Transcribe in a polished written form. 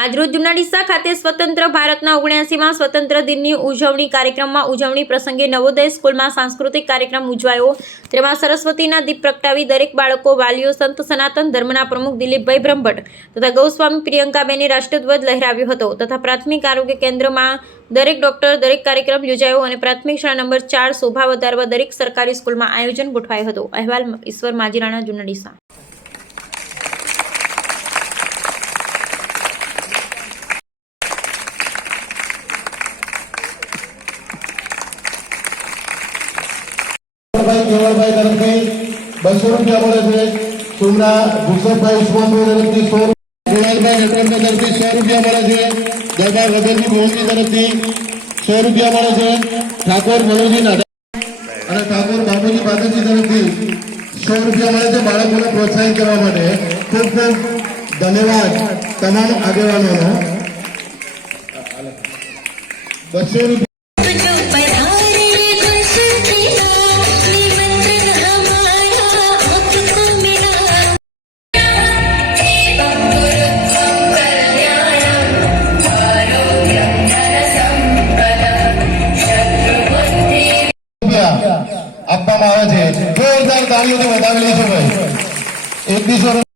આજરોજ જુનાડીસા ખાતે સ્વતંત્ર ભારતના 79માં સ્વતંત્ર દિનની ઉજવણી કાર્યક્રમમાં ઉજવણી પ્રસંગે નવોદય સ્કૂલમાં સાંસ્કૃતિક કાર્યક્રમ ઉજવાયો। તેમાં સરસ્વતીના દીપ પ્રગટાવી દરેક બાળકો, વાલીઓ, સંત સનાતન ધર્મના પ્રમુખ દિલીપભાઈ બ્રહ્મભટ્ટ તથા ગૌસ્વામી પ્રિયંકાબેને રાષ્ટ્રધ્વજ લહેરાવ્યો હતો તથા પ્રાથમિક આરોગ્ય કેન્દ્રમાં દરેક ડોક્ટર દરેક કાર્યક્રમ યોજાયો અને પ્રાથમિક શાળા નંબર 4 શોભા વધારવા દરેક સરકારી સ્કૂલમાં આયોજન ગોઠવાયું હતું। અહેવાલ ઈશ્વર માજીરાણા, જુનાડીસા। केवलभाई तरफથી 200 રૂપિયા મળે છે। સુમરા ભૂષણભાઈ ઉસ્માનભાઈ તરફથી 100, ગોવાલભાઈ નટવરભાઈ તરફથી 100 રૂપિયા મળે છે। દરબાર વગરની મોહનજી તરફથી 100 રૂપિયા મળે છે। ઠાકોર મનોજી નાડા અને ઠાકોર બાબુજી પાદરજી તરફથી 100 રૂપિયા મળે છે બાળકોને પ્રોત્સાહિત કરવા માટે। ખૂબ ખૂબ ધન્યવાદ તમામ આગેવાનોનો। 200 રૂપિયા આપવામાં આવે છે। જોરદાર તાળીઓથી વધાવી લેજો ભાઈ। 21